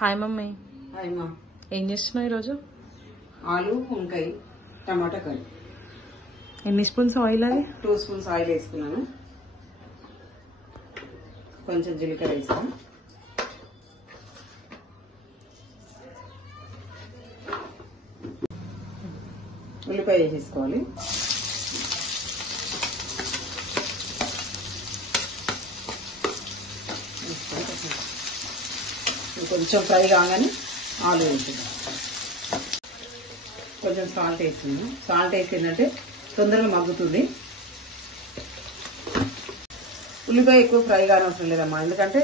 Hi mummy. Hi మా. ఏం చేస్తున్నావు ఈరోజు? ఆలు, వంకాయ, టమాటా కర్రీ. ఎన్ని స్పూన్స్ ఆయిల్? అది 2 స్పూన్స్ ఆయిల్ వేసుకున్నాను. కొంచెం జీలకర్ర వేస్తాను. ఉల్లిపాయ వేసేసుకోవాలి. కొంచెం ఫ్రై కాగానే ఆలు వేసింది. కొంచెం సాల్ట్ వేసింది. సాల్ట్ వేసిందంటే తొందరగా మగ్గుతుంది. ఉల్లిపాయ ఎక్కువ ఫ్రై కానవసరం లేదమ్మా, ఎందుకంటే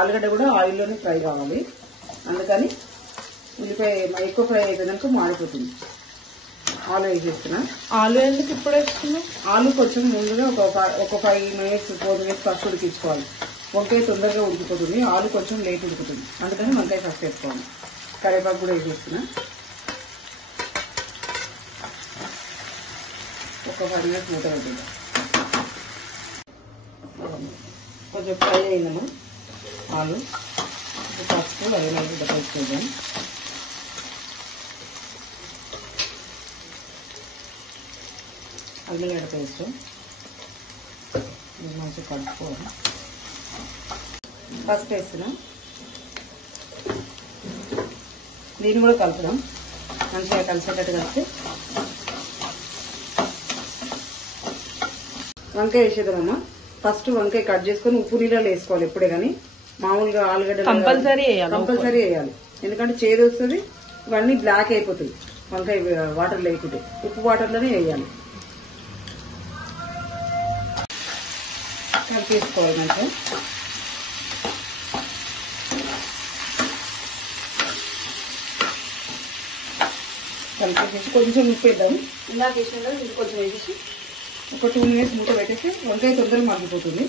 ఆలుగడ్డ కూడా ఆయిల్లోనే ఫ్రై కావాలి. అందుకని ఉల్లిపాయ ఎక్కువ ఫ్రై అయిపోయినాక మాడిపోతుంది. ఆలు వేసేస్తున్నా. ఆలు ఎందుకు ఇప్పుడు వేసుకున్నావు? ఆలు కొంచెం ముందుగా ఒక 5 మినిట్స్ 4 మినిట్స్ ఫస్ట్ ఉడికించుకోవాలి. వంకాయ తొందరగా ఉడికిపోతుంది, ఆలు కొంచెం లేట్ ఉడుకుతుంది. అందుకని వంకాయ ఫస్ట్ వేసుకోవాలి. కరివేపాకు కూడా వేసేస్తున్నా. ఒక 5 మినిట్స్ మూత పెట్టింది. కొంచెం ఫ్రై అయిందమ్మా ఆలు. పసుపు వరినాలు కలిసిపోయాం. అల్లిగడ్డ పేస్ట్ మంచిగా కలుపుకోవాలి. ఫస్ట్ వేస్తున్నాం. దీన్ని కూడా కలుపుదాం. మంచిగా కలిసేటట్టు కలిపి వంకాయ వేసేద్దామమ్మా. ఫస్ట్ వంకాయ కట్ చేసుకుని ఉప్పు నీళ్ళలో వేసుకోవాలి ఎప్పుడే కానీ. మామూలుగా ఆలుగడ్డ కంపల్సరీ వేయాలి, ఎందుకంటే చేదు వస్తుంది. ఇవన్నీ బ్లాక్ అయిపోతుంది వంకాయ వాటర్ లేకుంటే. ఉప్పు వాటర్లోనే వేయాలి. కలిపేసుకోవాలి మంచిగా. కలిపేసి కొంచెం ఉప్పు వేద్దాం. ఇందాక వేసిన ఇది కొంచెం వేసేసి ఒక 2 మినిట్స్ మూత పెట్టేసి వంకాయ తొందరగా మగ్గిపోతుంది.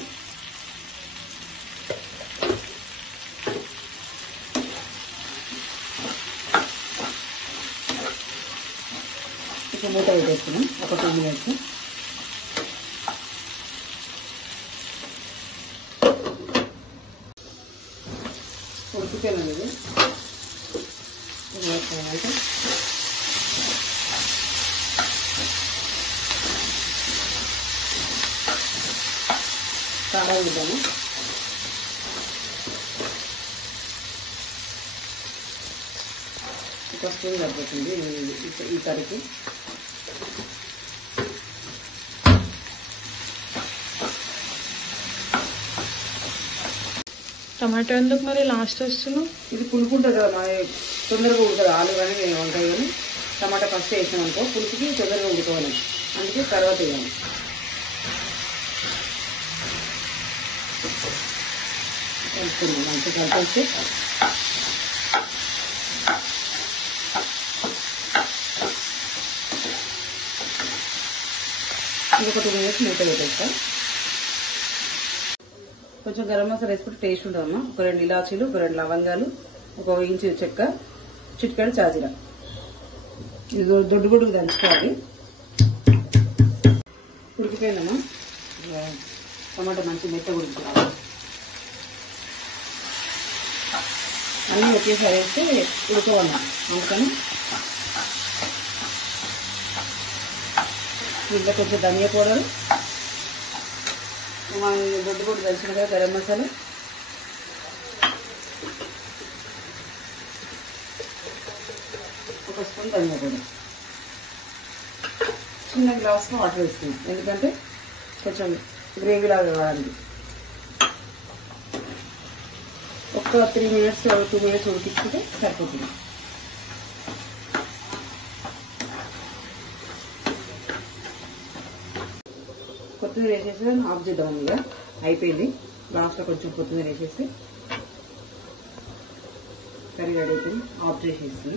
ఇప్పుడు మూత పెట్టేస్తున్నాం ఒక 2 మినిట్స్. ఉడికిపోయినాం. ఇది అయితే కారం ఇద్దాము. ఒక స్పూన్ సరిపోతుంది ఈ కర్రీకి. టమాటో ఎందుకు మరి లాస్ట్ వేస్తున్నావు? ఇది పులుపు ఉంటుంది కదా, తొందరగా ఉడుతుంది. ఆలు కానీ వంకాయ కానీ టమాటా ఫస్ట్ వేసాం అనుకో పులుపుకి తొందరగా ఉడుకోవాలి. అందుకే తర్వాత వేయాలి. మంచిగా కలిపేసి ఇంకొక 2 మినిట్స్ మూత పెట్టేస్తా. కొంచెం గరం మసాలా వేసుకుంటే టేస్ట్ ఉంటుందమ్మా. ఒక 2 ఇలాచీలు, ఒక 2 లవంగాలు, ఒక ఇంచు చెక్క, చిటికెడు చాజీరా. ఇది దొడ్డుగుడ్డుకు దంచుకోవాలి. ఉడికిపోయిందమ్మా. టమాటా మంచి మెత్తగా ఉడుకుకోవాలి. అన్నీ ఒకేసారి వేస్తే ఉడకవన్నా, అందుకని ఇంట్లో కొంచెం ధనియా పౌడర్, దొడ్డుగుడ్డు దంచిన కదా గరం మసాలా, ఒక స్పూన్ ధనియా పౌడర్, చిన్న గ్లాస్లో వాటర్ వేసుకున్నాం ఎందుకంటే కొంచెం గ్రేవీ లాగా కావాలి. ఒక 3 మినిట్స్ 2 మినిట్స్ ఉడికించుకుంటే సరిపోతుంది. కొత్తిమీర వేసేసి ఆఫ్ చేద్దాం. ఇక అయిపోయింది. లాస్ట్లో కొంచెం కొత్తిమీర వేసేసి కర్రీ రెడీ అయిపోయింది. ఆఫ్ చేసేసి